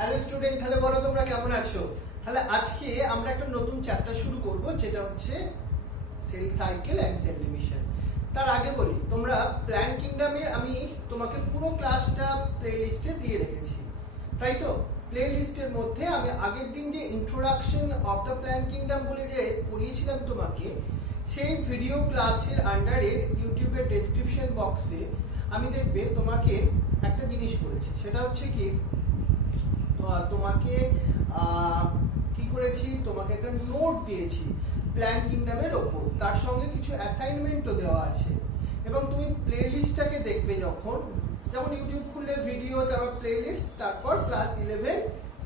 Hello student, তাহলে বলো তোমরা কেমন আছো? তাহলে আজকে আমরা একটা নতুন চ্যাপ্টার শুরু করব, যেটা হচ্ছে cell cycle and cell division. তার আগে বলি, তোমরা প্ল্যান কিংডমের আমি তোমাকে পুরো ক্লাসটা প্লেলিস্টে দিয়ে রেখেছি, তাই তো? প্লেলিস্টের মধ্যে আমি আগের দিন যে introduction of the plan kingdom বলে যে পড়িয়েছিলাম তোমাকে, সেই ভিডিও ক্লাসের আন্ডারে ইউটিউবের ডেসক্রিপশন বক্সে আমি দেখবে তোমাকে একটা জিনিস করেছি। সেটা হচ্ছে কি, তোমাকে কি করেছি, তোমাকে একটা নোট দিয়েছি প্ল্যান কিংডমের ওপর, তার সঙ্গে কিছু অ্যাসাইনমেন্টও দেওয়া আছে। এবং তুমি প্লেলিস্টটাকে দেখবে যখন, যেমন ইউটিউব খুললে ভিডিও, তারপর প্লেলিস্ট, তারপর ক্লাস 11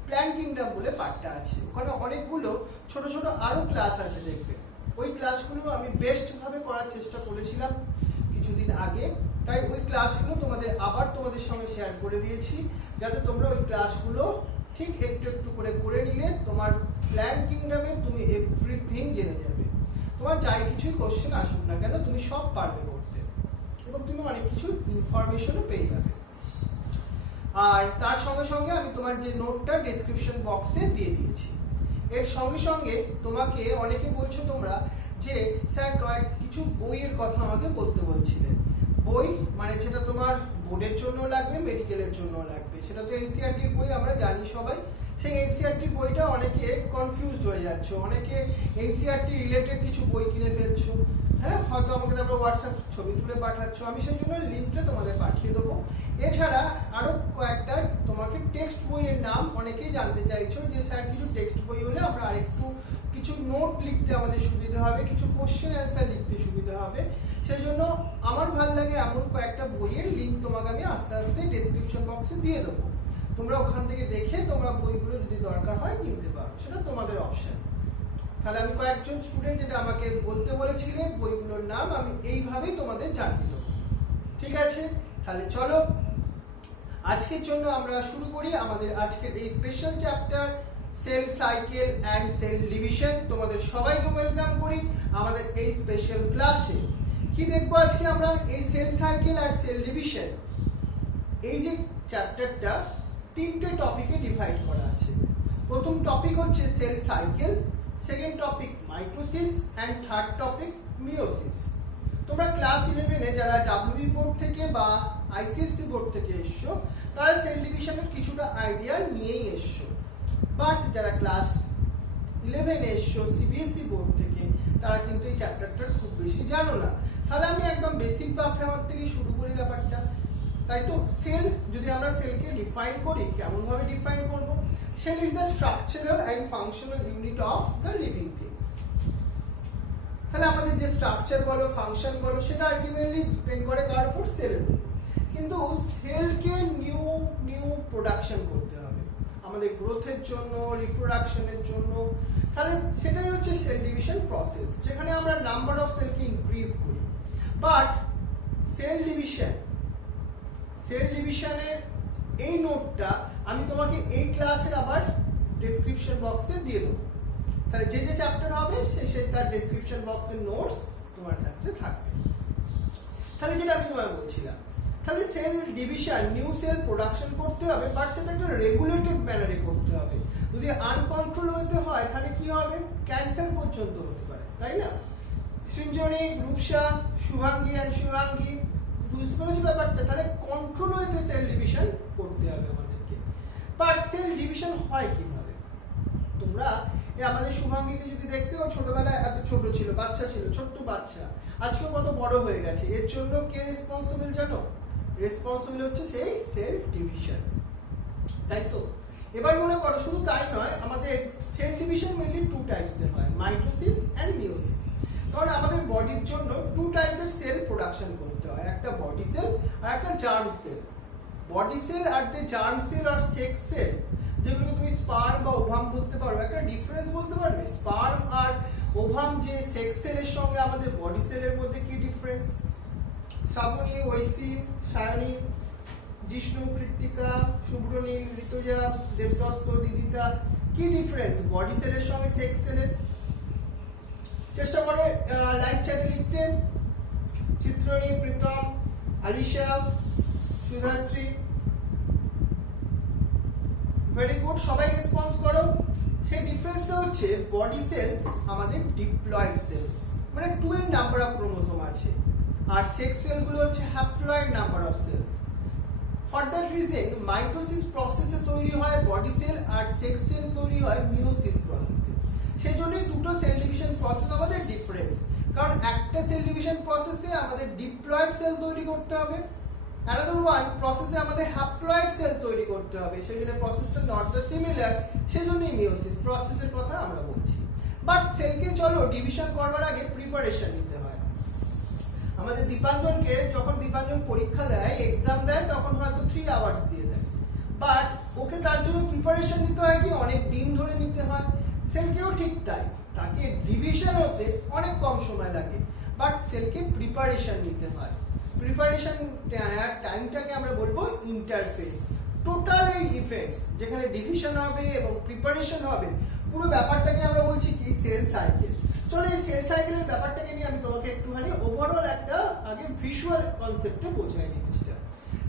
প্ল্যান কিংডম বলে পার্টটা আছে। ওখানে অনেকগুলো ছোট ছোট আরো ক্লাস আছে, দেখবে। ওই ক্লাসগুলো আমি বেস্ট ভাবে করার চেষ্টা করেছিলাম কিছুদিন আগে, তাই ওই ক্লাসগুলো তোমাদের সঙ্গে শেয়ার করে দিয়েছি, যাতে তোমরা ওই ক্লাসগুলো ঠিক একটু একটু করে করে নিলে তোমার প্ল্যান কিংডমে তুমি এভরিথিং জেনে যাবে। তোমার যাই কিছুই কোশ্চেন আসুক না কেন, তুমি সব পারবে করতে, এবং তুমি অনেক কিছু ইনফরমেশনও পেয়ে যাবে। আর তার সঙ্গে সঙ্গে আমি তোমার যে নোটটা ডেসক্রিপশন বক্সে দিয়ে দিয়েছি। এর সঙ্গে সঙ্গে তোমাকে অনেকে বলছো তোমরা যে স্যার কিছু বইয়ের কথা আমাকে বলতে বলছিলেন। বই মানে যেটা তোমার বোর্ডের জন্য লাগবে, মেডিকেলের জন্য লাগবে, সেটা তো এনসিআরটির বই আমরা জানি সবাই। সেই এনসিআরটির বইটা অনেকে কনফিউজড হয়ে যাচ্ছে, অনেকে এনসিআরটি রিলেটেড কিছু বই কিনে ফেলছো, হ্যাঁ, হয়তো আমাকে তারপর হোয়াটসঅ্যাপ ছবি তুলে পাঠাচ্ছ, আমি সেই জন্য লিঙ্কটা তোমাদের পাঠিয়ে দেবো। এছাড়া আরো কয়েকটা তোমাকে টেক্সট বইয়ের নাম অনেকেই জানতে চাইছো, যে স্যার কিছু টেক্সট বই হলে আমরা আরেকটু কিছু নোট লিখতে আমাদের সুবিধা হবে, কিছু কোশ্চেন অ্যান্সার লিখতে সুবিধা হবে। সেই জন্য আমার ভালো লাগে এমন কয়েকটা বইয়ের লিঙ্ক তোমাকে আমি আস্তে আস্তে ডেসক্রিপশন বক্সে দিয়ে দেবো। তোমরা ওখান থেকে দেখে তোমরা বইগুলো যদি দরকার হয় কিনতে পারো, সেটা তোমাদের অপশন। তাহলে আমি কয়েকজন স্টুডেন্ট যেটা আমাকে বলতে বলেছিলেন, বইগুলোর নাম আমি এইভাবেই তোমাদের জানিয়ে দেবো, ঠিক আছে? তাহলে চলো আজকের জন্য আমরা শুরু করি আমাদের আজকের এই special chapter cell cycle and cell division. তোমাদের সবাইকে ওয়েলকাম করি আমাদের এই স্পেশাল ক্লাসে। কি দেখবো আজকে আমরা? এই সেল সাইকেল আর সেল ডিভিশন, এই যে চ্যাপ্টারটা তিনটে টপিকে ডিভাইড করা আছে। প্রথম টপিক হচ্ছে cell cycle, second topic mitosis and third topic meiosis. তোমরা ক্লাস 11-এ যারা ডাব্লিউবি বোর্ড থেকে বা আইসিএসসি বোর্ড থেকে এসছো, তারা সেল ডিভিশনের কিছুটা আইডিয়া নিয়েই এসছো। বাট যারা ক্লাস 11-এ এসছো সিবিএসই বোর্ড থেকে, তারা কিন্তু এই চ্যাপ্টারটা খুব বেশি জানো না। তাহলে আমি একদম বেসিক ব্যাপার থেকে শুরু করি ব্যাপারটা, তাই তো? সেল, যদি আমরা সেলকে ডিফাইন করি, কেমন ভাবে ডিফাইন করব? Cell is the structural and functional unit of the living things. তাহলে আমাদের যে স্ট্রাকচার বলো, ফাংশন বলো, সেটা আলটিমেটলি ডিপেন্ড করে কার উপর? সেলের উপর। কিন্তু সেলকে নিউ প্রোডাকশন করতে হবে আমাদের গ্রোথের জন্য, রিপ্রোডাকশনের জন্য। তাহলে সেটাই হচ্ছে সেল ডিভিশন প্রসেস, যেখানে আমরা নাম্বার অফ সেলকে ইনক্রিজ করি। বাট সেল ডিভিশনের এই নোটটা আমি তোমাকে এই ক্লাসের আবার ডেসক্রিপশন বক্সে দিয়ে দেবো। তাহলে যে যে চ্যাপ্টার হবে সেই তার ডেসক্রিপশন বক্সের নোটস তোমার কাছে থাকবে। তাহলে যেটা আমি তোমায় বলছিলাম, তাহলে cell division, new cell production করতে হবে, বাট সেটা একটা রেগুলেটেড ম্যানারে করতে হবে। যদি আনকন্ট্রোল হতে হয়, তাহলে কি হবে? ক্যান্সার পর্যন্ত হতে পারে, তাই না? সৃঞ্জনী, রূপসা, শুভাঙ্গী এন্ড শুভাঙ্গী, বুঝতে পেরেছো ব্যাপারটা? তাহলে কন্ট্রোল হতে সেল ডিভিশন করতে হবে আমাদেরকে। বাট সেল ডিভিশন হয় কিভাবে? তোমরা আমাদের শুভাঙ্গীকে যদি দেখতে, ও ছোটবেলায় এত ছোট ছিল, বাচ্চা ছিল, ছোট্ট বাচ্চা, আজকে কত বড় হয়ে গেছে। এর জন্য কে রেসপন্সিবল জানো? রেসপন্সিবল হচ্ছে সেই সেল ডিভিশন, তাই তো? এবার মনে করো, শুধু তাই নয়, আমাদের সেল ডিভিশন মেইনলি টু টাইপসের হয়, মাইটোসিস এন্ড মিওসিস। কারণ আমাদের বডির জন্য টু টাইপের সেল প্রোডাকশন করতে হয়, একটা বডি সেল আর একটা জার্ম সেল। বডি সেল আর দ্য জার্ম সেল আর সেক্স সেল, যেগুলোকে তুমি স্পার্ম বা ওভাম বলতে পারো। একটা ডিফারেন্স বলতে পারবে? স্পার্ম আর ওভাম যে সেক্স সেলের সঙ্গে আমাদের বডি সেলের মধ্যে কি ডিফারেন্স? শ্রাবণী, ঐশী, সায়নী, জিষ্ণু, কৃত্তিকা, শুভ্রনী, ঋতুজা, দেবদত্ত, দিদিতা, কি ডিফারেন্স বডি সেলের সঙ্গে সেক্স সেলের? চেষ্টা করো লাইভ চ্যাটে লিখতে। চিত্রণী, প্রীতম, আলিশা, সুধাশ্রী, ভেরি গুড, সবাই রেসপন্স করো। সেই ডিফারেন্সটা হচ্ছে বডি সেল আমাদের ডিপ্লয়েড সেল, মানে 2 এর নাম্বার অফ ক্রোমোসোম আছে, আর সেক্স সেলগুলো হচ্ছে haploid number of cells. For that reason mitosis প্রসেসে তৈরি হয় বডি সেল, আর সেক্স সেল তৈরি হয় মিওসিস প্রসেসে। সেই জন্যই দুটো সেল ডিভিশন প্রসেস আমাদের ডিফারেন্স, কারণ একটা সেল ডিভিশন প্রসেসে আমাদের ডিপ্লয়েড সেল তৈরি করতে হবে, অ্যানাদার ওয়ান প্রসেসে আমাদের হ্যাপ্লয়েড সেল তৈরি করতে হবে। সেই জন্য প্রসেসটা নট দ্য সিমিলার, সেই জন্যই মিওসিস প্রসেসের কথা আমরা বলছি। বাট সেলকে চলো ডিভিশন করবার আগে প্রিপারেশন নিতে হয়। আমাদের দীপাঞ্জনকে যখন দীপাঞ্জন পরীক্ষা দেয়, এক্সাম দেয়, তখন হয়তো 3 আওয়ার্স দিয়ে দেয়, বাট ওকে তার জন্য প্রিপারেশন নিতে হয় কি অনেক দিন ধরে নিতে হয়। সেলকেও ঠিক তাই, তাকে ডিভিশন হতে অনেক কম সময় লাগে, বাট সেলকে প্রিপারেশন নিতে হয়। প্রিপারেশন টাইমটাকে আমরা বলবো ইন্টারফেস। টোটাল এই ইফেক্টস যেখানে ডিভিশন হবে এবং প্রিপারেশন হবে, পুরো ব্যাপারটাকে আমরা বলছি কি সেল সাইকেল। চলো এই সেল সাইকেলের ব্যাপারটাকে নিয়ে আমি তোমাকে একটুখানি ওভারঅল একটা আগে ভিজুয়াল কনসেপ্টে বোঝাই দিচ্ছি।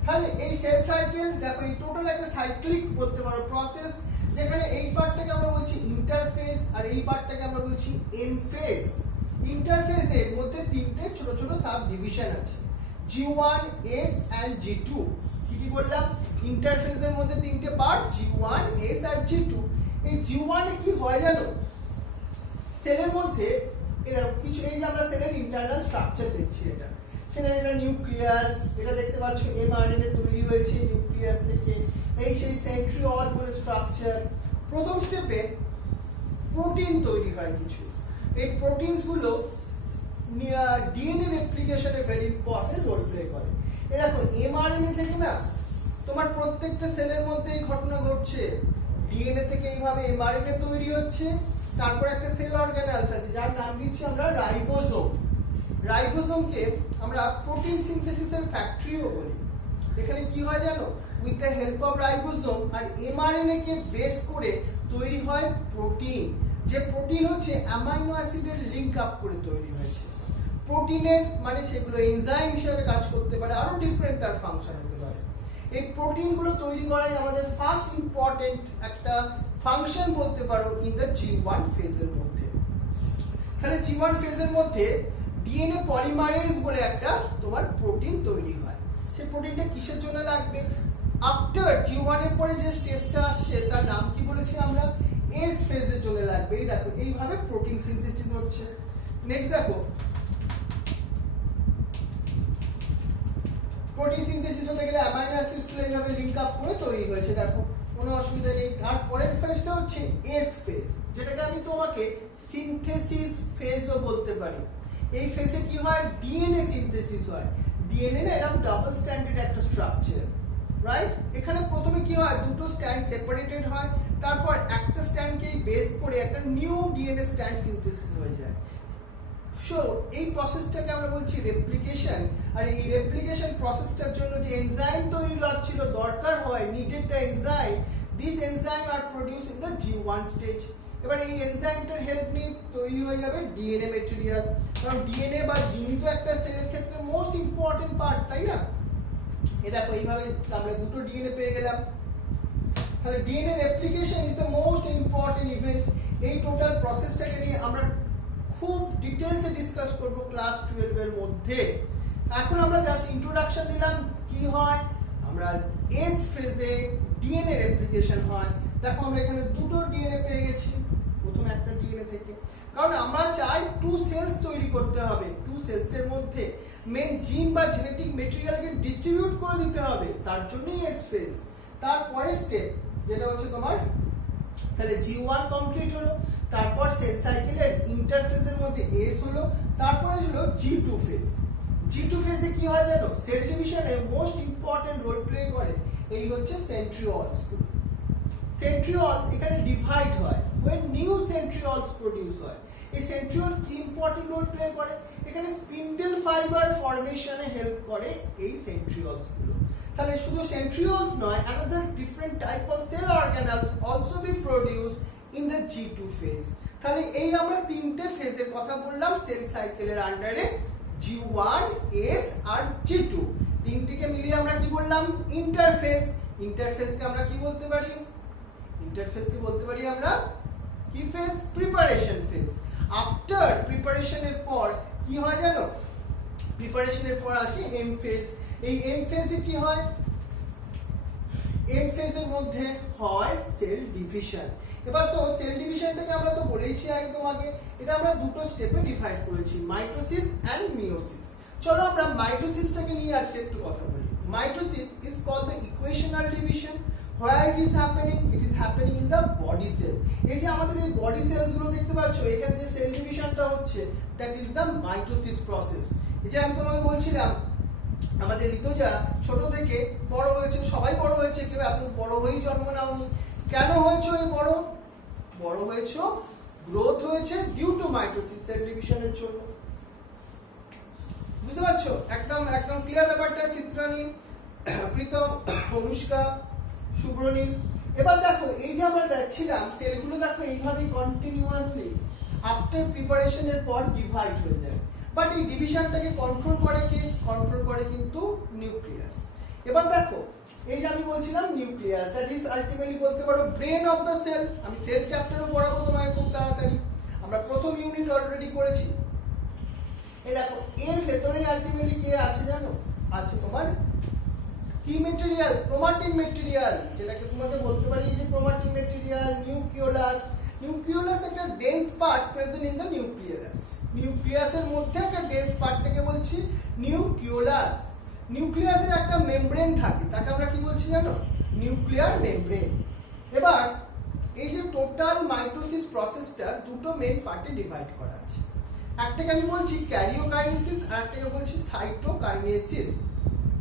তাহলে এই সেল সাইকেল দেখো, এই টোটাল একটা সাইক্লিক বলতে পারো প্রসেস, যেখানে এই পার্টটাকে আমরা বলছি ইন্টারফেস আর এই পার্টটাকে আমরা বলছি এন্ড ফেজ। ইন্টারফেসের মধ্যে 3টে ছোট ছোট সাব ডিভিশন আছে, G1, S and G2। কি বললাম? ইন্টারফেসের মধ্যে 3টে পার্ট, G1, S আর G2। এই G1 এ কি হয় জানো? সেলের মধ্যে এরা কিছু, এই যে আমরা সেলের ইন্টারনাল স্ট্রাকচার দেখছি, এটা সেলের এটা নিউক্লিয়াস, এটা দেখতে পাচ্ছ mRNA তৈরি হয়েছে নিউক্লিয়াস থেকে, এই সেই সেন্ট্রিওল বলে স্ট্রাকচার। প্রথম স্টেপে প্রোটিন তৈরি হয় কিছু, এই প্রোটিনস গুলো ডিএনএ রেপ্লিকেশনে ভেরি ইম্পর্টেন্ট রোল প্লে করে। এই দেখো mRNA থেকে না তোমার প্রত্যেকটা সেলের মধ্যে এই ঘটনা ঘটছে, ডিএনএ থেকে এইভাবে mRNA তৈরি হচ্ছে, তারপর একটা সেল অর্গানেলস আছে যার নাম দিচ্ছি আমরা রাইবোসোম। রাইবোসোমকে আমরা প্রোটিন সিনথেসিসের ফ্যাক্টরিও বলি। এখানে কি হয় জানো? With the help of ribosome আর mRNA কে বেস করে তৈরি হয় প্রোটিন, যে প্রোটিন হচ্ছে অ্যামাইনো অ্যাসিডের লিংক আপ করে তৈরি হয়েছে। প্রোটিনের মানে সেগুলো এনজাইম হিসেবে কাজ করতে পারে, আরো ডিফারেন্ট তার ফাংশন হতে পারে। এই প্রোটিনগুলো তৈরি করাই আমাদের ফার্স্ট ইম্পর্টেন্ট একটা ফাংশন বলতে পারো ইন দ্য G1 ফেজের মধ্যে। তাহলে G1 ফেজের মধ্যে ডিএনএ পলিমারেজ বলে একটা তোমার প্রোটিন তৈরি হয়। সেই প্রোটিনটা কিসের জন্য লাগবে? আফটার G1 এর পরে যে স্টেজটা আসছে তার নাম কি বলেছি আমরা? এস ফেজের জন্য লাগবে। এই দেখো এইভাবে প্রোটিন সিনথেসিস হচ্ছে। নেক্সট দেখো প্রোটিন সিনথেসিস হতে গেলে অ্যামাইনো অ্যাসিডস গুলো এইভাবে লিংক আপ করে তৈরি হয়েছে, দেখো কোনো অসুবিধা নেই। আর পরের ফেজটা হচ্ছে এস ফেজ, যেটাকে আমি তোমাকে সিনথেসিস ফেজও বলতে পারি। এই ফেজে কি হয়? ডিএনএ সিনথেসিস হয়। ডিএনএ না এরকম ডাবল স্ট্যান্ডার্ড একটা স্ট্রাকচার, রাইট? এখানে প্রথমে কি হয়? দুটো স্ট্যান্ড সেপারেটেড হয়, তারপর একটা স্ট্যান্ডকেই বেস করে একটা নিউ ডিএনএ স্ট্যান্ড সিনথেসিস হয়ে যায়। সো এই প্রসেসটাকে আমরা বলছি রেপ্লিকেশন। আর এই রেপ্লিকেশন প্রসেসটার জন্য যে এনজাইম তৈরি ছিল দরকার হয়, needed the enzyme, this enzyme আর produce in the G1 stage. এবার এই এনজাইমটার হেল্প নিয়ে তৈরি হয়ে যাবে ডিএনএ ম্যাটেরিয়াল, কারণ ডিএনএ বা জিন তো একটা সেলের ক্ষেত্রে মোস্ট ইম্পর্টেন্ট পার্ট, তাই না? এই দেখো এইভাবে আমরা দুটো ডিএনএ পেয়ে গেলাম। তাহলে DNA replication is the most important events. এই টোটাল প্রসেসটাকে নিয়ে আমরা খুব ডিটেইলসে ডিসকাস করব ক্লাস 12 এর মধ্যে। এখন আমরা জাস্ট ইন্ট্রোডাকশন দিলাম কি হয়। আমরা এস ফেজে ডিএনএ রেপ্লিকেশন হয়। দেখো আমরা এখানে দুটো ডিএনএ পেয়ে গেছি প্রথম একটা ডিএনএ থেকে, কারণ আমরা চাই 2 সেলস তৈরি করতে হবে। 2 সেলসের মধ্যে মেন জিন বা জেনেটিক ম্যাটেরিয়ালকে ডিস্ট্রিবিউট করে দিতে হবে, তার জন্যই এস ফেজ। তারপরে স্টেপ যেটা হচ্ছে তোমার, তাহলে G1 কমপ্লিট হলো, তারপর সেল সাইকেলের ইন্টারফেসের মধ্যে এস হলো, তারপরে হলো G2 ফেজ। G2 ফেজে কি হয় জানো? সেল ডিভিশনে মোস্ট ইম্পর্টেন্ট রোল প্লে করে এই হচ্ছে সেন্ট্রিওলস। সেন্ট্রিওলস এখানে ডিভাইড হয় when নিউ সেন্ট্রিওলস প্রোডিউস হয়। এই সেন্ট্রিওল কি ইম্পর্টেন্ট রোল প্লে করে? এখানে স্পিন্ডল ফাইবার ফরমেশনে হেল্প করে এই সেন্ট্রিওলস গুলো। তাহলে শুধু সেন্ট্রিওলস নয়, another different type of cell organelles also be produced in the G2 phase। তাহলে এই আমরা তিনটে ফেজের কথা বললাম সেল সাইকেলের আন্ডারে, G1, S আর G2। তিনটিকে মিলিয়ে আমরা কি বললাম? ইন্টারফেস। ইন্টারফেসকে আমরা কি বলতে পারি? ইন্টারফেস কে বলতে পারি আমরা কি ফেজ? Preparation phase. আফটার প্রিপারেশনের পর কি হয় জানো? প্রিপারেশনের পর আসে এম ফেজ। এই এম ফেজে কি হয়? এম ফেজের মধ্যে হয় সেল ডিভিশন। এবার তো সেল ডিভিশনটাকে আমরা তো বলেইছি আগে তোমাকে, এটা আমরা দুটো স্টেপে ডিভাইড করেছি, মাইটোসিস এন্ড মিওসিস। চলো আমরা মাইটোসিসটাকে নিয়ে আজকে একটু কথা বলি। Mitosis is called the equational division. Where it is happening? It is happening in the body cell. এই যে আমাদের এই বডি সেলস গুলো দেখতে পাচ্ছ, এখানে যে সেল ডিভিশনটা হচ্ছে, that is the mitosis process. এই যে আমি তোমাকে বলছিলাম আমাদের ঋতুজা ছোট থেকে বড় হয়েছে, সবাই বড় হয়েছে, কেউ এত বড় হয়েই জন্ম নাওনি। কেন হয়েছে এই বড়? বড় হয়েছে, গ্রোথ হয়েছে ডিউ টু মাইটোসিস, সেল ডিভিশনের জন্য। বুঝতে পারছো? একদম একদম ক্লিয়ার ব্যাপারটা। চিত্রানী, প্রীতম, অনুষ্কা, শুভ্রনীল। এবার দেখো এই যে আমরা দেখছিলাম সেলগুলো দেখো এইভাবে কন্টিনিউয়াসলি আফটার প্রিপারেশনের পর ডিভাইড হয়ে যায়। বাট এই ডিভিশনটাকে কন্ট্রোল করে কে? কন্ট্রোল করে কিন্তু নিউক্লিয়াস। এবার দেখো এই যে আমি বলছিলাম নিউক্লিয়াস, দ্যাট ইজ আলটিমেটলি বলতে পারো ব্রেন অফ দ্য সেল। আমি সেল চ্যাপ্টারও পড়াবো তোমায় খুব তাড়াতাড়ি, আমরা প্রথম ইউনিট অলরেডি করেছি। এই দেখো এর ভেতরেই আলটিমেটলি কি আছে জানো? আছে তোমার কি মেটেরিয়াল? ক্রোমাটিন মেটেরিয়াল, যেটাকে তোমাকে বলতে পারি এই যে ক্রোমাটিন মেটেরিয়াল, নিউক্লিওলাস। নিউক্লিওলাস একটা dense part present in the nucleus. নিউক্লিয়াসের মধ্যে একটা ডেন্স পার্টটাকে বলছি নিউক্লিওলাস। নিউক্লিয়াসের একটা মেমব্রেন থাকে, তাকে আমরা কি বলছি জানো? Nuclear membrane. এবার এই যে টোটাল মাইটোসিস প্রসেসটা দুটো মেইন পার্টে ডিভাইড করা আছে। একটাকে আমি বলছি ক্যারিওকাইনেসিস আর একটাকে বলছি সাইটোকাইনেসিস।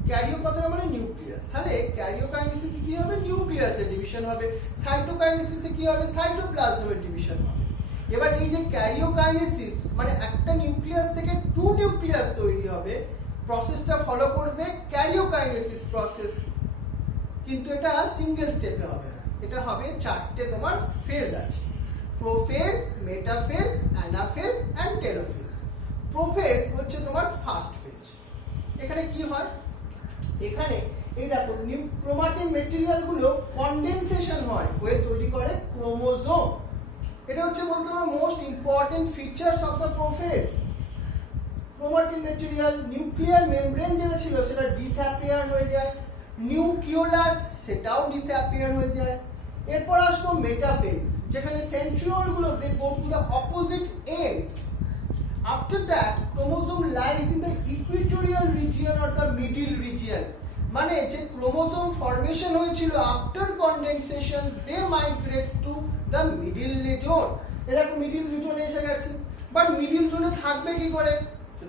ক্যারিও কথাটা মানে নিউক্লিয়াস, তাহলে ক্যারিওকাইনেসিসে কি হবে? নিউক্লিয়াসের ডিভিশন হবে। সাইটোকাইনেসিসে কি হবে? সাইটোপ্লাজমের ডিভিশন হবে। এবার এই যে ক্যারিওকাইনেসিস মানে একটা নিউক্লিয়াস থেকে টু নিউক্লিয়াস তৈরি হবে, প্রসেসটা ফলো করবে ক্যারিওকাইনেসিস প্রসেস, কিন্তু এটা সিঙ্গেল স্টেপে হবে না, এটা হবে চারটে তোমার ফেজ আছে, prophase, metaphase, anaphase and telophase. Prophase হচ্ছে তোমার ফার্স্ট ফেজ। এখানে কি হয়? এখানে এই দেখো ক্রোমাটিন মেটেরিয়াল গুলো কনডেনসেশন হয়, হয়ে তৈরি করে ক্রোমোজোম। এটা হচ্ছে বলতে পারো most important features of the prophase. Chromatin material, nuclear membrane যেটা ছিল সেটা ডিসঅ্যাপিয়ার হয়ে যায়, নিউক্লিওলাস সেটাও ডিসঅ্যাপিয়ার হয়ে যায়। এরপর আসলো মেটাফেজ, যেখানে সেন্ট্রিওল গুলো they go to the opposite ends. After that, chromosome lies in the equatorial region or the middle region. মানে যে ক্রোমোজোম ফরমেশন হয়েছিল after condensation, they migrate to the middle region. এরকম মিডল রিজনে এসে গেছে, but middle জোনে থাকবে কি করে?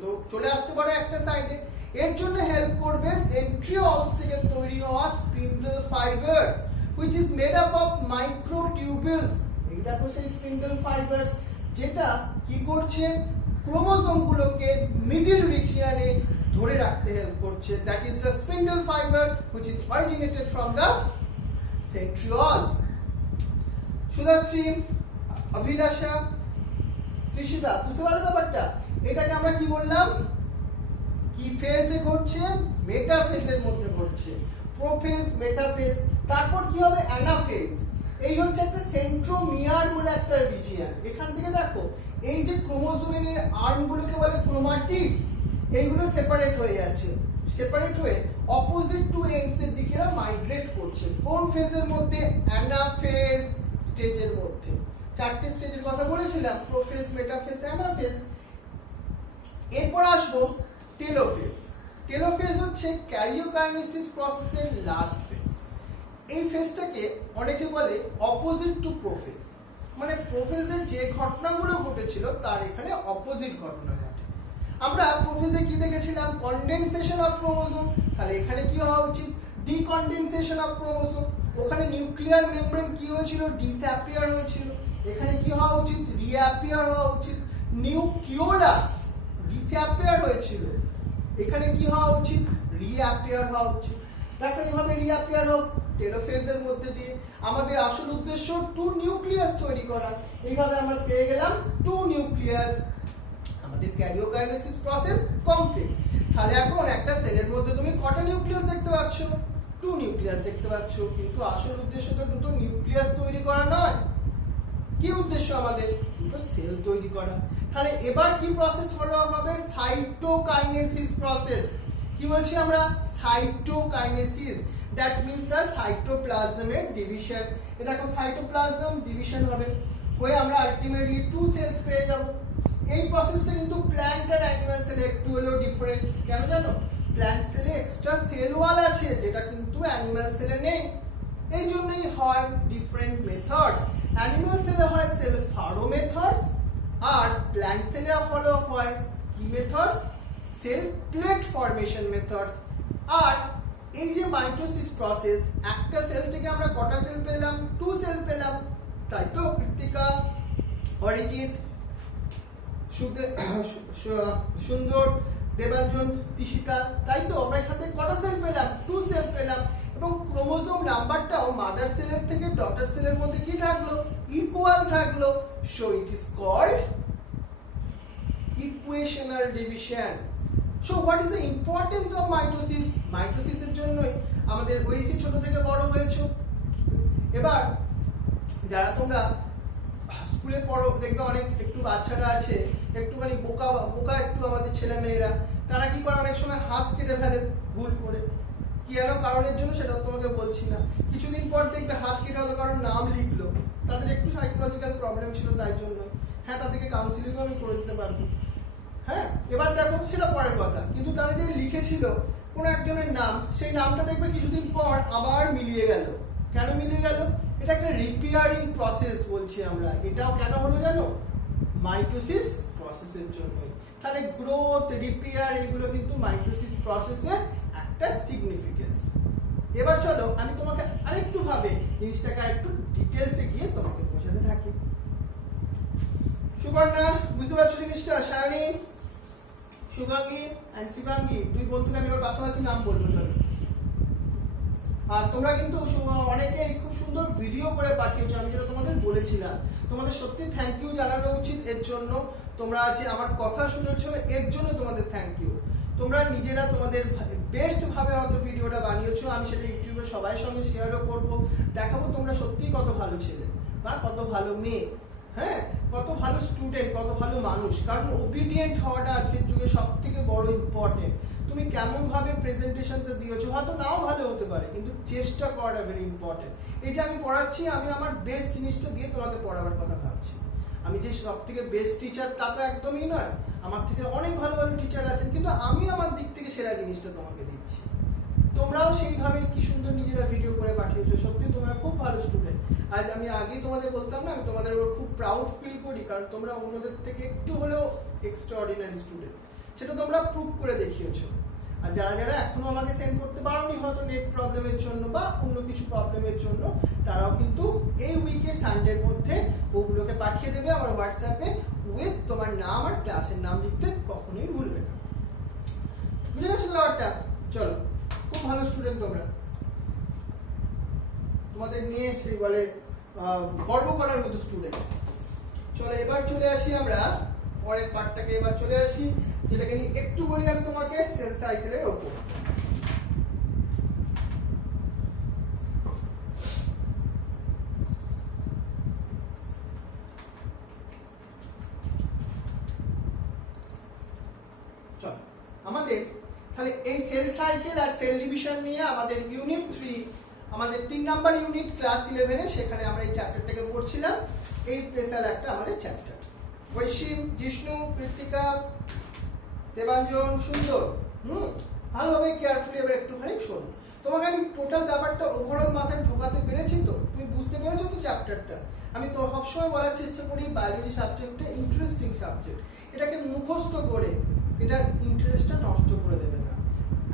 তো চলে আসতে পারে একটা সাইডে। এর জন্য হেল্প করবে সেন্ট্রিওলস থেকে তৈরি হওয়া spindle fibres, which is made up of microtubules। এই দেখো সেই স্পিন্ডল ফাইবারস যেটা কি করছে? ক্রোমোজোম গুলোকে মিডল রিজিয়নে ধরে রাখতে হেল্প করছে। That is the spindle fibre which is originated from the centrioles। সুদাশ্রী, অভিলাষা, ত্রিশিতা, বুঝতে পারলে ব্যাপারটা? এটাকে আমরা কি বললাম? কি ফেজে ঘটছে? মেটাফেজের মধ্যে ঘটছে। প্রোফেজ, মেটাফেজ, তারপর কি হবে? অ্যানাফেজ। এই হচ্ছে একটা সেন্ট্রোমিয়ার বলে একটা রিজিয়ন। এখান থেকে দেখো এই যে ক্রোমোজোমের আর্মগুলোকে বলে ক্রোমাটিডস, এইগুলো সেপারেট হয়ে যাচ্ছে, সেপারেট হয়ে অপোজিট টু এন্ডস এর দিকে মাইগ্রেট করছে। কোন ফেজের মধ্যে? অ্যানাফেজ স্টেজের মধ্যে। চারটে স্টেজের কথা বলেছিলাম, প্রোফেজ, মেটাফেজ, অ্যানাফেজ। এরপর আসবো টেলোফেজ। টেলোফেজ হচ্ছে ক্যারিওকাইনেসিস প্রসেসের লাস্ট ফেজ। এই ফেজটাকে অনেকে বলে অপোজিট টু প্রোফেজ, মানে প্রোফেজে যে ঘটনাগুলো ঘটেছিল তার এখানে অপোজিট ঘটনা ঘটে। আমরা প্রোফেজে কি দেখেছিলাম? কনডেনসেশন অফ ক্রোমোজোম, তাহলে এখানে কি হওয়া উচিত? ডিকনডেনসেশন অফ ক্রোমোজোম। ওখানে নিউক্লিয়ার মেমব্রেন কি হয়েছিল? ডিসঅ্যাপিয়ার হয়েছিল। এখানে কি হওয়া উচিত? রিঅ্যাপিয়ার হওয়া উচিত। নিউক্লিওলাস ডিসঅ্যাপিয়ার হয়েছিল, এখানে কি হওয়া উচিত? রিঅ্যাপিয়ার হওয়া উচিত। দেখো এইভাবে রিঅ্যাপিয়ার হোক টেলোফেজের মধ্যে দিয়ে। আমাদের আসল উদ্দেশ্য টু নিউক্লিয়াস তৈরি করা। এইভাবে আমরা পেয়ে গেলাম টু নিউক্লিয়াস। আমাদের ক্যারিওকাইনেসিস প্রসেস কমপ্লিট। তাহলে এখন একটা সেলের মধ্যে তুমি কটা নিউক্লিয়াস দেখতে পাচ্ছ? টু নিউক্লিয়াস দেখতে পাচ্ছ, কিন্তু আসল উদ্দেশ্য তো দুটো নিউক্লিয়াস তৈরি করা নয়। কি উদ্দেশ্য আমাদের? দুটো সেল তৈরি করা। তাহলে এবার কি প্রসেস ফলো হবে? Cytokinesis process. কি বলছি আমরা? সাইটোকাইনেসিস। দ্যাট মিন্স দ্য সাইটোপ্লাজমের ডিভিশন। এ দেখো সাইটোপ্লাজম ডিভিশন হবে, হয়ে আমরা আলটিমেটলি টু সেলস পেয়ে যাব। এই প্রসেসটা কিন্তু প্ল্যান্ট আর অ্যানিমাল সেলে একটু হলেও ডিফারেন্স। কেন জানো? প্ল্যান্ট সেলে এক্সট্রা সেল ওয়াল আছে, যেটা কিন্তু অ্যানিমাল সেলে নেই। এই জন্যই হয় ডিফারেন্ট মেথডস। অ্যানিমাল সেলে হয় সেল ফারো মেথডস, আর প্ল্যান্ট সেলে ফলো হয় কি methods? Cell plate formation methods. আর এই যে মাইটোসিস প্রসেস, একটা সেল থেকে আমরা কটা সেল পেলাম? টু সেল পেলাম, তাই তো কৃত্তিকা, অরিজিৎ, সুন্দর, দেবাঞ্জন, তিশিতা, তাই তো আমরা এখান থেকে কটা সেল পেলাম? টু সেল পেলাম। এবং ক্রোমোজোম নাম্বারটাও মাদার সেলের থেকে ডটার সেলের মধ্যে কি থাকলো? ইকুয়াল থাকলো। So it is called equational division. So what is the importance of mitosis? মাইটোসিসের জন্যই আমাদের ওইসি ছোট থেকে বড় হয়েছে। এবার যারা তোমরা স্কুলে পড়ো, দেখবে অনেক একটু বাচ্চারা আছে একটুখানি বোকা বোকা একটু আমাদের ছেলে মেয়েরা, তারা কি করে? অনেক সময় হাত কেটে ফেলে ভুল করে। কি যেন কারণের জন্য সেটা তোমাকে বলছি না, কিছুদিন পর দেখবে হাত কেটে হয়তো কারণ নাম লিখলো, তাদের একটু সাইকোলজিক্যাল প্রবলেম ছিল তাই জন্য। হ্যাঁ, তাদেরকে কাউন্সিলিংও আমি করে দিতে পারবো। হ্যাঁ, এবার দেখো সেটা পরের কথা, কিন্তু তারা যে লিখেছিল কোনো একজনের নাম, সেই নামটা দেখবে কিছুদিন পর আবার মিলিয়ে গেল। কেন মিলিয়ে গেল? এটা একটা রিপেয়ারিং প্রসেস বলছি আমরা। এটাও কেন হলো জানো? মাইটোসিস প্রসেসের জন্যই। তাহলে গ্রোথ, রিপেয়ার, এগুলো কিন্তু মাইটোসিস প্রসেসের একটা সিগনিফিকেন্স। এবার চলো আমি তোমাকে আরেকটু ভাবে জিনিসটাকে আরেকটু ডিটেলসে গিয়ে তোমাকে বোঝাতে থাকি। সুকন্যা, বুঝতে পারছো জিনিসটা? শায়নি, শুভাঙ্গী এন্ড শিবাঙ্গী, দুই বন্ধুকে আমি এবার পাশাপাশি নাম বলবো। চলো, আর তোমরা কিন্তু অনেকেই খুব সুন্দর ভিডিও করে পাঠিয়েছো, আমি যেটা তোমাদের বলেছিলাম। তোমাদের সত্যি থ্যাংক ইউ জানানো উচিত এর জন্য। তোমরা যে আমার কথা শুনেছো এর জন্য তোমাদের থ্যাংক ইউ। তোমরা নিজেরা তোমাদের বেস্ট ভাবে হয়তো ভিডিওটা বানিয়েছো, আমি সেটা ইউটিউবে সবার সঙ্গে শেয়ারও করব, দেখাবো তোমরা সত্যি কত ভালো ছেলে বা কত ভালো মেয়ে, হ্যাঁ, কত ভালো স্টুডেন্ট, কত ভালো মানুষ। কারণ ওবিডিয়েন্ট হওয়াটা আজকের যুগে সব থেকে বড় ইম্পর্টেন্ট। তুমি কেমন ভাবে প্রেজেন্টেশনটা দিয়েছো, হয়তো নাও ভালো হতে পারে, কিন্তু চেষ্টা করাটা ভেরি ইম্পর্টেন্ট। এই যে আমি পড়াচ্ছি, আমি আমার বেস্ট জিনিসটা দিয়ে তোমাকে পড়াবার কথা ভাবছি। আমি যে সব থেকে বেস্ট টিচার তা তো একদমই নয়, আমার থেকে অনেক ভালো ভালো টিচার আছেন, কিন্তু আমি আমার দিক থেকে সেরা জিনিসটা তোমাকে দিচ্ছি। তোমরাও সেইভাবে কি সুন্দর নিজেরা ভিডিও করে পাঠিয়েছো, সত্যি তোমরা খুব ভালো স্টুডেন্ট। আজ আমি আগেই তোমাদের বলতাম না, আমি তোমাদের উপর খুব প্রাউড ফিল করি, কারণ তোমরা অন্যদের থেকে একটু হলেও এক্সট্রাঅর্ডিনারি স্টুডেন্ট, সেটা তোমরা প্রুভ করে দেখিয়েছো। আর যারা যারা এখনো আমাকে সেন্ড করতে পারোনি, হয়তো নেট প্রবলেমের জন্য বা অন্য কিছু প্রবলেমের জন্য, তারাও কিন্তু এই উইকের সানডের মধ্যে ওগুলোকে পাঠিয়ে দেবে আমার হোয়াটসঅ্যাপে উইথ তোমার নাম আর ক্লাসের নাম লিখতে কখনোই ভুলবে না। বুঝে গেছো ব্যাপারটা? চলো, খুব ভালো স্টুডেন্ট তোমরা, তোমাদের নিয়ে সেই বলে গর্ব করার মতো স্টুডেন্ট। চলো এবার চলে আসি আমরা পরের পার্টটাকে, এবার চলে আসি যেটাকে নিয়ে একটু বলি আমি তোমাকে, সেল সাইকেলের ওপর। চলো আমাদের তাহলে এই সেল সাইকেল আর সেল ডিভিশন নিয়ে আমাদের ইউনিট 3, আমাদের 3 নাম্বার ইউনিট ক্লাস 11-এ, সেখানে আমরা এই চ্যাপ্টারটাকে পড়ছিলাম। এই স্পেশাল একটা আমাদের চ্যাপ্টার। ঐশিম, জিষ্ণু, কৃত্তিকা, দেবাঞ্জন, সুন্দর, ভালোভাবে কেয়ারফুলি এবার একটুখানি শোনো। তোমাকে আমি টোটাল ব্যাপারটা ওভারঅল মাথায় ঢোকাতে পেরেছি তো? তুমি বুঝতে পেরেছো তো চ্যাপ্টারটা? আমি তো সবসময় বলার চেষ্টা করি বায়োলজি সাবজেক্টটা ইন্টারেস্টিং সাবজেক্ট। এটাকে মুখস্থ করে এটার ইন্টারেস্টটা নষ্ট করে দেবে না।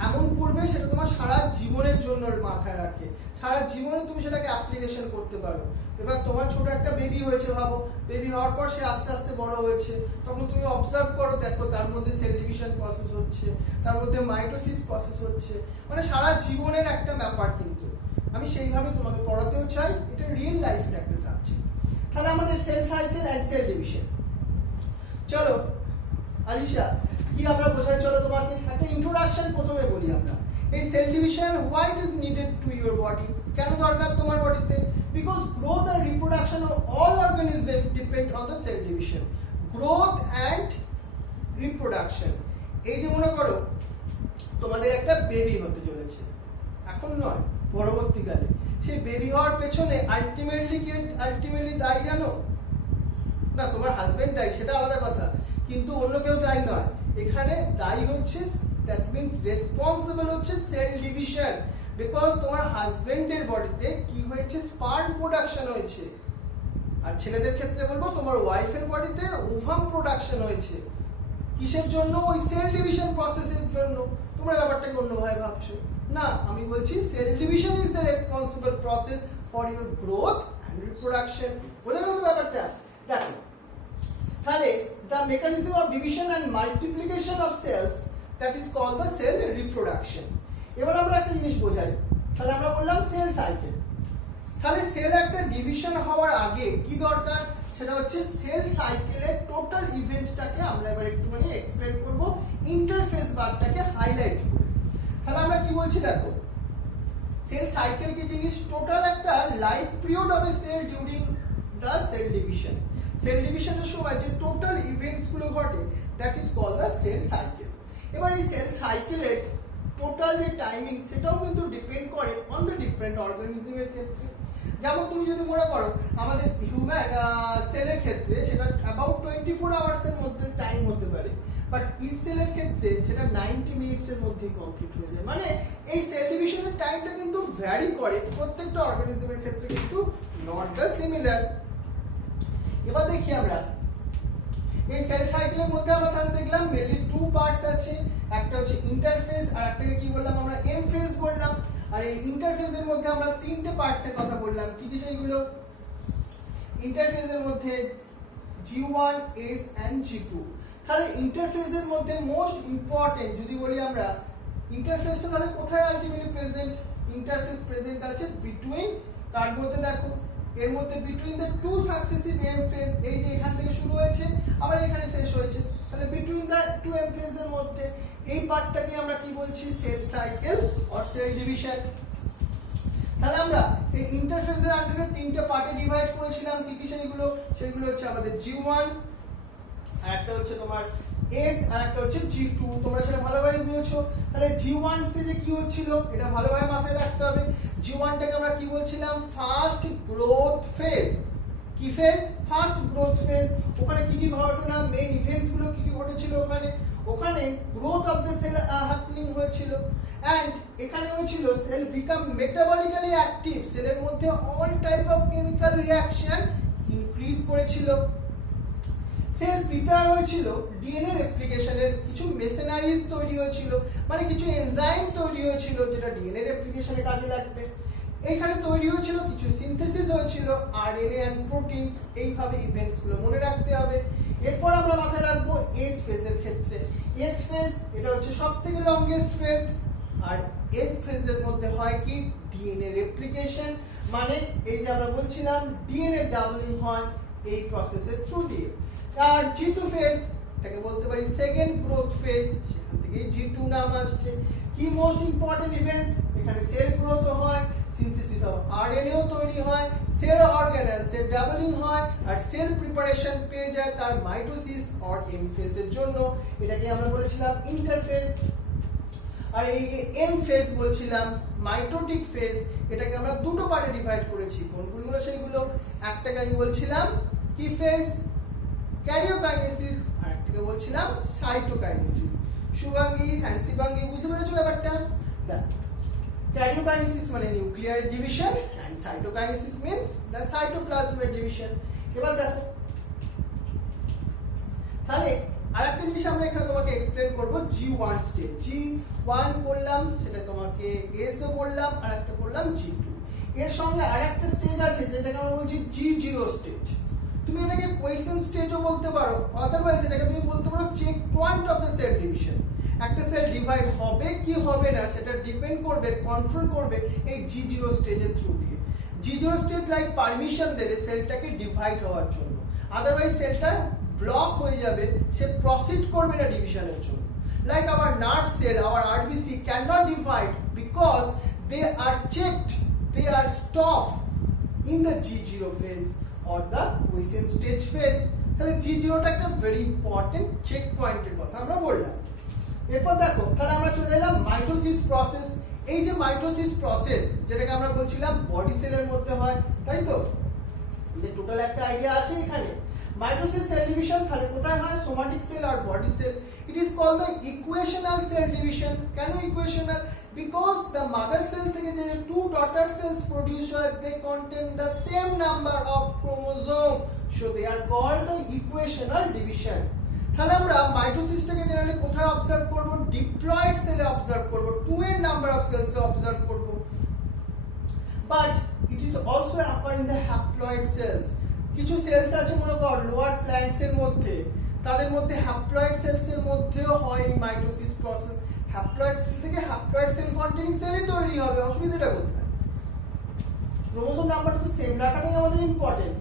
এমন পড়বে সেটা তোমার সারা জীবনের জন্য মাথায় রাখে, সারা জীবনে তুমি সেটাকে অ্যাপ্লিকেশন করতে পারো। এবার তোমার ছোট একটা বেবি হয়েছে, ভাবো বেবি হওয়ার পর সে আস্তে আস্তে বড় হয়েছে, তখন তুমি অবজার্ভ করো, দেখো তার মধ্যে সেল ডিভিশন প্রসেস হচ্ছে, তার মধ্যে মাইটোসিস প্রসেস হচ্ছে, মানে সারা জীবনের একটা ব্যাপার। কিন্তু আমি সেইভাবে তোমাকে পড়াতেও চাই, এটা রিয়েল লাইফের একটা সাবজেক্ট। তাহলে আমাদের cell cycle and cell division. চলো আলিশা, কি আমরা বোঝাই, চলো তোমাকে একটা ইন্ট্রোডাকশন প্রথমে বলি আমরা। এই cell division why it is needed to your body, কেন দরকার তোমার বডিতে? because growth and reproduction of all organisms depend on the cell division. growth and reproduction, এই যে মনে করো তোমাদের একটা বেবি হতে চলেছে, এখন নয় পরবর্তীকালে, সেই বেবি হওয়ার পেছনে আলটিমেটলি দায়ী জানো না, তোমার হাজবেন্ড দায়ী, সেটা আলাদা কথা, কিন্তু অন্য কেউ দায়ী নয়। এখানে দায়ী হচ্ছে, দ্যাট মিন্স রেসপন্সিবল হচ্ছে সেল ডিভিশন, বিকজ তোমার হাজবেন্ডের বডিতে কি হয়েছে, স্পার্ম প্রোডাকশন হয়েছে। আর ছেলেদের ক্ষেত্রে বলবো তোমার ওয়াইফের বডিতে ওভাম প্রোডাকশন হয়েছে। কিসের জন্য? ওই সেল ডিভিশন প্রসেসের জন্য। তোমরা ব্যাপারটাকে অন্যভাবে ভাবছো না, আমি বলছি cell division is the responsible process for your growth and reproduction. বোঝা গেল তো ব্যাপারটা? দেখো তাহলে the mechanism of division and multiplication of cells, that is called the cell reproduction. এবার আমরা একটা জিনিস বোঝাই, তাহলে আমরা বললাম সেল সাইকেল। তাহলে সেল একটা ডিভিশন হওয়ার আগে কি দরকার, সেটা হচ্ছে সেল সাইকেলের টোটাল ইভেন্টসটাকে আমরা এবার একটুখানি এক্সপ্লেন করব ইন্টারফেস বারটাকে হাইলাইট করে। তাহলে আমরা কি বলছি দেখো, সেল সাইকেল কি জিনিস, টোটাল একটা life period of a cell during the cell division. Cell ডিভিশনের সময় যে টোটাল ইভেন্টস গুলো ঘটে, that is called the cell cycle. এবার এই সেল সাইকেলের টোটাল যে টাইমিং, সেটাও কিন্তু ডিপেন্ড করে অন দ্য ডিফারেন্ট অর্গানিজমের ক্ষেত্রে। যেমন তুমি যদি মনে করো আমাদের হিউম্যান সেলের ক্ষেত্রে সেটা অ্যাবাউট 24 আওয়ার্সের মধ্যে টাইম হতে পারে, বাট ইস সেলের ক্ষেত্রে সেটা 90 মিনিটসের মধ্যেই কমপ্লিট হয়ে যায়। মানে এই সেল ডিভিশনের টাইমটা কিন্তু ভ্যারি করে, প্রত্যেকটা অর্গানিজমের ক্ষেত্রে কিন্তু নট দ্য সিমিলার। এবার দেখি আমরা এই সেল সাইকেলের মধ্যে আমরা তাহলে দেখলাম মেনলি টু পার্টস আছে, একটা হচ্ছে ইন্টারফেস আর একটাকে কি বললাম আমরা এম ফেজ বললাম। আর এই ইন্টারফেসের মধ্যে আমরা তিনটে পার্টসের কথা বললাম, কি কি সেইগুলো? ইন্টারফেসের মধ্যে G1, S and G2। তাহলে ইন্টারফেসের মধ্যে মোস্ট ইম্পর্টেন্ট যদি বলি আমরা, ইন্টারফেসটা তাহলে কোথায় আলটিমেটলি প্রেজেন্ট? ইন্টারফেস প্রেজেন্ট আছে বিটুইন, কার মধ্যে দেখো, এর মধ্যে between the two successive M phase, এই যে এখান থেকে শুরু হয়েছে আবার এখানে শেষ হয়েছে, তাহলে বিটুইন দ্য টু এম ফেজের মধ্যে এই পার্টটাকে আমরা কি বলছি, cell cycle or cell division. তাহলে আমরা এই ইন্টারফেসের আন্ডারে তিনটে পার্টে ডিভাইড করেছিলাম, কি কি সেইগুলো? সেইগুলো হচ্ছে আমাদের G1, আর একটা হচ্ছে তোমার S, আর একটা হচ্ছে G2। তোমরা সেটা ভালোভাবে বুঝেছো। তাহলে G1 স্টেজে কি হচ্ছিল, এটা ভালোভাবে মাথায় রাখতে হবে। G1টাকে আমরা কি বলছিলাম, ফার্স্ট গ্রোথ ফেজ। কি ফেজ? First growth phase. ওখানে কি কি ঘটনা, মেইন ইভেন্টস গুলো কি কি ঘটেছিল ওখানে growth of the cell happening হয়েছিল, এন্ড এখানে হয়েছিল সেল বিকাম মেটাবলিক্যালি অ্যাক্টিভ, সেলের মধ্যে all type of chemical reaction increase করেছিল। সেল প্রিপেয়ার হয়েছিল ডিএনএ রেপ্লিকেশনের, কিছু মেশিনারিজ তৈরি হয়েছিল, মানে কিছু এনজাইম তৈরি হয়েছিল যেটা ডিএনএ রেপ্লিকেশনে কাজে লাগবে। এইখানে তৈরি হয়েছিল কিছু সিনথেসিস হয়েছিল আরএনএ এন্ড প্রোটিনস। এইভাবে ইভেন্টস গুলো মনে রাখতে হবে। এরপর আমরা মাথায় রাখবো এস ফেজের ক্ষেত্রে। এস ফেজ এটা হচ্ছে সবথেকে লংগেস্ট ফেজ, আর এস ফেজের মধ্যে হয় কি, ডিএনএ রেপ্লিকেশন, মানে এই যে আমরা বলছিলাম ডিএনএ ডাবলিং হয় এই প্রসেসের থ্রু দিয়ে। আর G2 ফেজ এটাকে বলতে পারি সেকেন্ড গ্রোথ ফেজ, সেখান থেকে G2 নাম আসছে। কি মোস্ট ইম্পর্টেন্ট ইভেন্টস, এখানে সেল গ্রোথ হয়, সিনথেসিস অফ আরএনএ তৈরি হয়, সেল অর্গানেল সেল ডাবলিং হয়, আর সেল প্রিপারেশন পেয়ে যায় তার মাইটোসিস অর এম ফেজের জন্য। এটাকে আমরা বলেছিলাম ইন্টারফেজ। আর এই এম ফেজ বলছিলাম মাইটোটিক ফেজ, এটাকে আমরা দুটো পার্টে ডিভাইড করেছি। কোনগুলো সেইগুলো? একটাকে আমি বলছিলাম কি ফেজ, ক্যারিওকাইনেসিস, আর একটাকে বলছিলাম সাইটোকাইনেসিস। শুভাঙ্গী এন্ড শিবাঙ্গী বুঝতে পেরেছো ব্যাপারটা? ক্যারিওকাইনেসিস মানে nuclear division, and cytokinesis means the সাইটোপ্লাজমের ডিভিশন। এবার দেখো তাহলে আরেকটা জিনিস আমরা এখানে তোমাকে এক্সপ্লেন করব, G1 স্টেজ। G1 করলাম, সেটা তোমাকে S ও বললাম, আর একটা করলাম G2। এর সঙ্গে আরেকটা স্টেজ আছে যেটাকে আমরা বলছি G0 স্টেজ। তুমি এটাকে কোয়েশ্চেন স্টেজও বলতে পারো, অদারওয়াইজ এটাকে তুমি বলতে পারো check point of the cell division. একটা সেল ডিভাইড হবে কি হবে না সেটা ডিপেন্ড করবে, কন্ট্রোল করবে এই G0 স্টেজের থ্রু দিয়ে। G0 স্টেজ লাইক পারমিশন দেবে সেলটাকে ডিভাইড হওয়ার জন্য, আদারওয়াইজ সেলটা ব্লক হয়ে যাবে, সে প্রসিড করবে না ডিভিশনের জন্য। Like our nerve cell, our RBC cannot divide because they are checked, they are stopped in the G0 phase or the quiescent stage phase. তাহলে G0 টা একটা ভেরি ইম্পর্টেন্ট চেক পয়েন্টের কথা আমরা বললাম। এরপর দেখো তাহলে আমরা চলে এলাম মাইটোসিস প্রসেস। এই যে মাইটোসিস প্রসেস যেটাকে আমরা বলছিলাম বডি সেলের মধ্যে হয়, তাই তো? এই যে টোটাল একটা আইডিয়া আছে এখানে। মাইটোসিস সেল ডিভিশন তাহলে কোথায় হয়? সোমাটিক সেল আর body cell. It is called the equational cell division. কেন equational? Because the mother cell থেকে যে টু ডটার সেলস প্রোডিউস হয় they contain the same number of chromosome, so they are called the equational division. তাহলে আমরা মাইটোসিসটাকে generally কোথায় observe করব? Diploid সেলে অবজার্ভ করব, 2 এর নাম্বার অফ সেলসে অবজার্ভ করব। But it is also appear in the haploid sales. কিছু সেলস আছে মনে কর লোয়ার প্ল্যান্টসের মধ্যে, তাদের মধ্যে হ্যাপ্লয়েড সেলসের মধ্যেও হয় এই মাইটোসিস প্রসেস। হ্যাপ্লয়েড সেল থেকে হ্যাপ্লয়েড সেল কন্টেনিং সেলই তৈরি হবে, অসুবিধাটা কোথায়? ক্রোমোজোম নাম্বারটা তো সেম রাখাটাই আমাদের ইম্পর্টেন্স।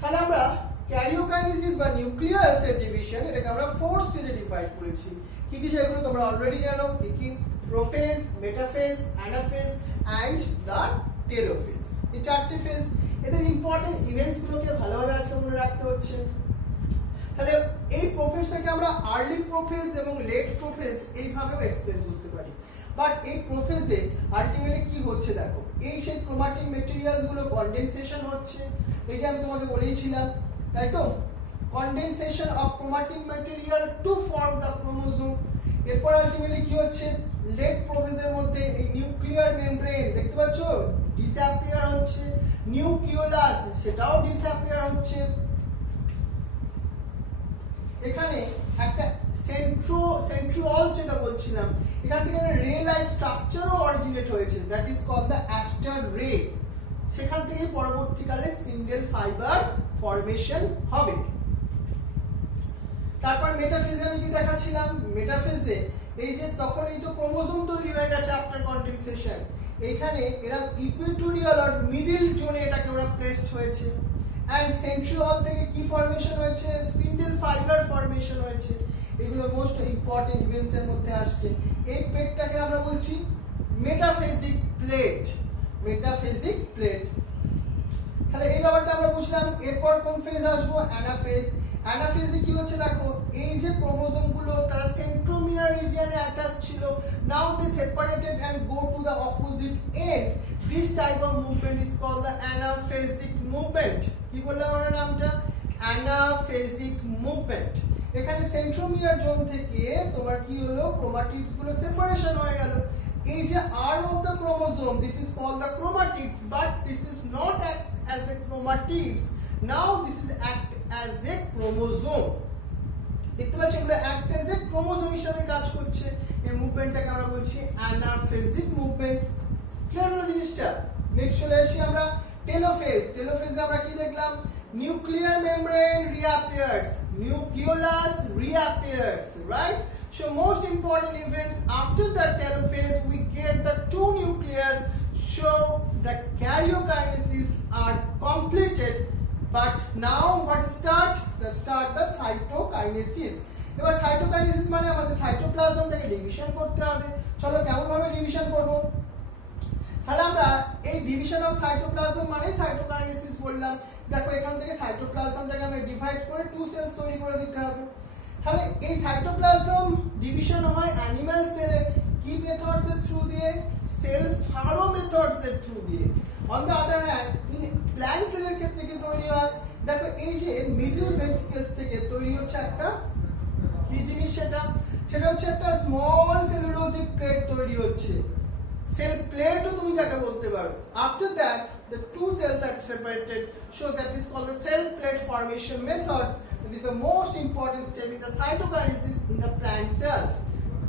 তাহলে আমরা ক্যারিওকাইনেসিস বা নিউক্লিয়ার সেল ডিভিশন এটাকে আমরা 4 স্টেজে ডিভাইড করেছি। কি কি সেগুলো তোমরা অলরেডি জানো। কি কি? Prophase, metaphase, anaphase and the telophase. এই চারটি ফেজ, এদের ইম্পর্টেন্ট ইভেন্টস গুলোকে ভালোভাবে আজকে মনে রাখতে হচ্ছে। তাহলে এই প্রোফেজটাকে আমরা আর্লি প্রোফেজ এবং লেট প্রোফেজ এইভাবেও এক্সপ্লেন করতে পারি। বাট এই প্রোফেজে আলটিমেটলি কি হচ্ছে দেখো, এই সেই ক্রোমাটিক ম্যাটেরিয়ালস গুলো কনডেনসেশন হচ্ছে। এই যে আমি তোমাকে বলেইছিলাম, তাই তো? Condensation of chromatic material to form the chromosome. এরপর আলটিমেটলি কি হচ্ছে? লেট প্রোফেজের মধ্যে এই নিউক্লিয়ার মেমব্রেন দেখতে পাচ্ছ ডিসঅ্যাপিয়ার হচ্ছে, নিউক্লিওলাস সেটাও ডিসঅ্যাপিয়ার হচ্ছে। এখানে একটা সেন্ট্রিওল যেটা বলছিলাম, এখান থেকে একটা রে লাইক স্ট্রাকচারও অরিজিনেট হয়েছে, that is called the aster ray. সেখান থেকে পরবর্তীকালে স্পিন্ডেল ফাইবার ফরমেশন হবে। তারপর মেটাফেজে আমি কি দেখাচ্ছিলাম? মেটাফেজে এই যে তখন এই তো ক্রোমোজোম তৈরি হয়ে গেছে আফটার কনডেনসেশন, এইখানে এরা ইকুয়েটোরিয়াল আর মিডল জোনে এটাকে ওরা প্লেসড হয়েছে। এন্ড সেন্ট্রিওল থেকে কি ফরমেশন হয়েছে? স্পিন্ডেল ফাইবার ফরমেশন হয়েছে। এগুলো মোস্ট ইম্পর্টেন্ট ইভেন্টস এর মধ্যে আসছে। এই প্লেটটাকে আমরা বলছি মেটাফেজিক প্লেট। মেটাফেজিক প্লেট। তাহলে এই ব্যাপারটা আমরা বুঝলাম। এরপর কোন ফেজ আসবো? অ্যানাফেজ। অ্যানাফেজে কি হচ্ছে দেখো, এই যে ক্রোমোজোম গুলো তারা সেন্ট্রোমিয়ার রিজিয়নে অ্যাটাচ ছিল, now they separated and go to the opposite end. This type of movement is called the anaphasic movement. কি বললাম আমরা নামটা? Anaphasic movement. এখানে সেন্ট্রোমিয়ার জোন থেকে তোমার কি হলো? ক্রোমাটিডস গুলো সেপারেশন হয়ে গেল। এই যে arm of the chromosome, this is called the chromatids, but this is not act as a chromatids. Now this is act as a chromosome. দেখতে পাচ্ছ এগুলো act as a chromosome হিসেবে কাজ করছে। এই মুভমেন্টটাকে আমরা বলছি অ্যানাফেজিক মুভমেন্ট। ক্লিয়ার হলো জিনিসটা? নেক্সট চলে আসি আমরা টেলোফেজ। টেলোফেজে আমরা কি দেখলাম? Nuclear membrane reappears, nucleolus reappears, right? So most important events after the telophase, we get the two nucleus, so the karyokinesis are completed. But now what starts? Start the cytokinesis. এবার cytokinesis মানে আমাদের সাইটোপ্লাজমটাকে division করতে হবে। চলো কেমন ভাবে division করব? তাহলে আমরা এই ডিভিশন অফ সাইটোপ্লাজম মানে সাইটোকাইনেসিস বললাম। দেখো এখান থেকে সাইটোপ্লাজমটাকে আমরা ডিভাইড করে টু সেলস তৈরি করে দিতে হবে। তাহলে এই সাইটোপ্লাজম ডিভিশন হয় অ্যানিমাল সেলে কি মেথডস এর থ্রু দিয়ে? সেল ফারো মেথডস এর থ্রু দিয়ে। On the other hand in plant সেলের ক্ষেত্রে কি তৈরি হয়? দেখো এই যে মিডল ভেসিকলস থেকে তৈরি হচ্ছে একটা কি জিনিস, সেটা হচ্ছে একটা স্মল সেলুলোজিক প্লেট তৈরি হচ্ছে। সেল প্লেটও তুমি যাকে বলতে পারো। After that the two cells are separated, so that is called the cell plate formation method. It is the most important step in the cytokinesis in the plant cells.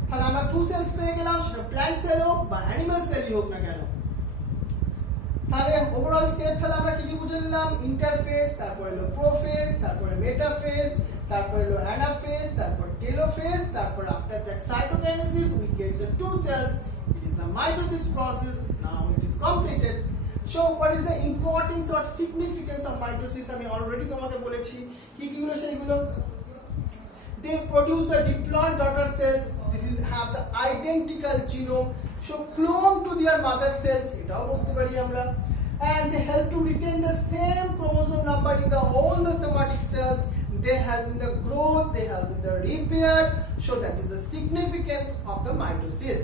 তাহলে আমরা two cells পেয়ে গেলাম, সেটা plant cell হোক বা animal cell হোক না কেন। তাহলে ওভারঅল স্টেপ তাহলে আমরা কি কি বুঝে নিলাম? ইন্টারফেজ, তারপর হলো প্রোফেজ, তারপরে মেটাফেজ, তারপর হলো অ্যানাফেজ, তারপর টেলোফেজ, তারপর after that cytokinesis we get the two cells. It is the mitosis process. Now it is completed. So what is the importance or significance of mitosis? আমি already তোমাকে বলেছি কি কিগুলো সেইগুলো। They produce the diploid daughter cells this is have the identical genome, so clone to their mother cells, এটাও বলতে পারি আমরা, and they help to retain the same chromosome number in all the somatic cells. They help in the growth, they help in the repair, so that is the significance of the mitosis.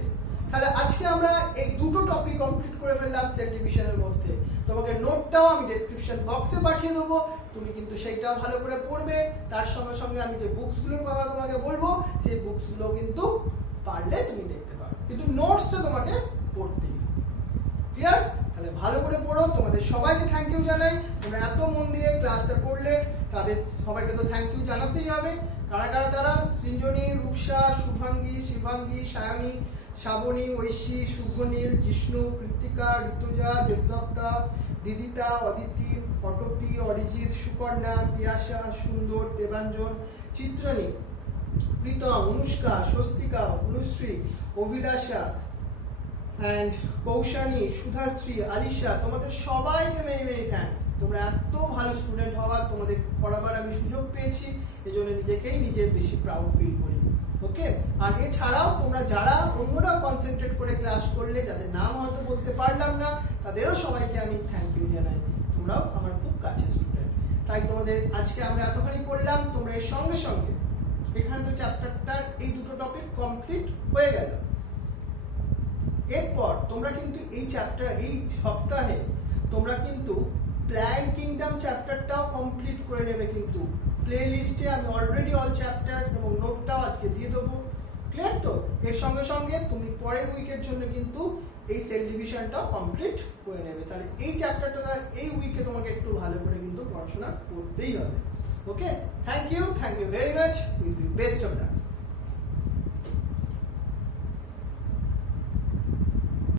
তাহলে আজকে আমরা এই দুটো topic complete করে ফেললাম sell ডিভিশনের মধ্যে। তোমাকে নোটটাও আমি ডেসক্রিপশন বক্সে পাঠিয়ে দেবো, তুমি কিন্তু সেইটাও ভালো করে পড়বে। তার সঙ্গে সঙ্গে আমি যে বুকসগুলোর কথা তোমাকে বলবো সেই বুকসগুলো কিন্তু পারলে তুমি দেখতে পারো, কিন্তু নোটসটা তোমাকে পড়তেই হবে। ক্লিয়ার? তাহলে ভালো করে পড়ো। তোমাদের সবাইকে থ্যাংক ইউ জানাই, তোমরা এত মন দিয়ে ক্লাসটা করলে, তাদের সবাইকে তো থ্যাংক ইউ জানাতেই হবে। কারা কারা তারা? সৃঞ্জনী, রূপসা, শুভাঙ্গী, শিবাঙ্গী, সায়নী, শ্রাবণী, ঐশী, শুভনীল, জিষ্ণু, কৃত্তিকা, ঋতুজা, দেবদত্তা, দিদিতা, অদিতি, অটপি, অরিজিৎ, সুকর্ণা, তিয়াশা, সুন্দর, দেবাঞ্জন, চিত্রণী, প্রীতম, অনুষ্কা, স্বস্তিকা, অনুশ্রী, অভিলাষা and কৌশানী, সুধাশ্রী, আলিশা, তোমাদের সবাইকে মেনি মেনি থ্যাঙ্কস। তোমরা এত ভালো স্টুডেন্ট হওয়ার, তোমাদের পড়াবার আমি সুযোগ পেয়েছি, এজন্য নিজে বেশি প্রাউড ফিল করি। ওকে, আর এছাড়াও তোমরা যারা অন্যরা কনসেন্ট্রেট করে ক্লাস করলে, যাদের নাম হয়তো বলতে পারলাম না, তাদেরও সবাইকে আমি থ্যাংক ইউ জানাই। তোমরাও আমার খুব কাছের স্টুডেন্ট, তাই তোমাদের আজকে আমরা এতখানি করলাম। তোমরা এর সঙ্গে সঙ্গে এখানে তো চ্যাপ্টারটার এই দুটো টপিক কমপ্লিট হয়ে গেল। এরপর তোমরা কিন্তু এই সপ্তাহে তোমরা কিন্তু প্ল্যান কিংডম চ্যাপ্টারটাও কমপ্লিট করে নেবে। কিন্তু প্লে লিস্টে আমি অলরেডি অল চ্যাপ্টার্স এবং নোটটাও আজকে দিয়ে দেবো। ক্লিয়ার তো? এর সঙ্গে সঙ্গে তুমি পরের উইকের জন্য কিন্তু এই সেল ডিভিশনটাও কমপ্লিট করে নেবে। তাহলে এই চ্যাপ্টারটা এই উইকে তোমাকে একটু ভালো করে কিন্তু পড়াশোনা করতেই হবে। Okay, thank you very much, wish you best of lakh.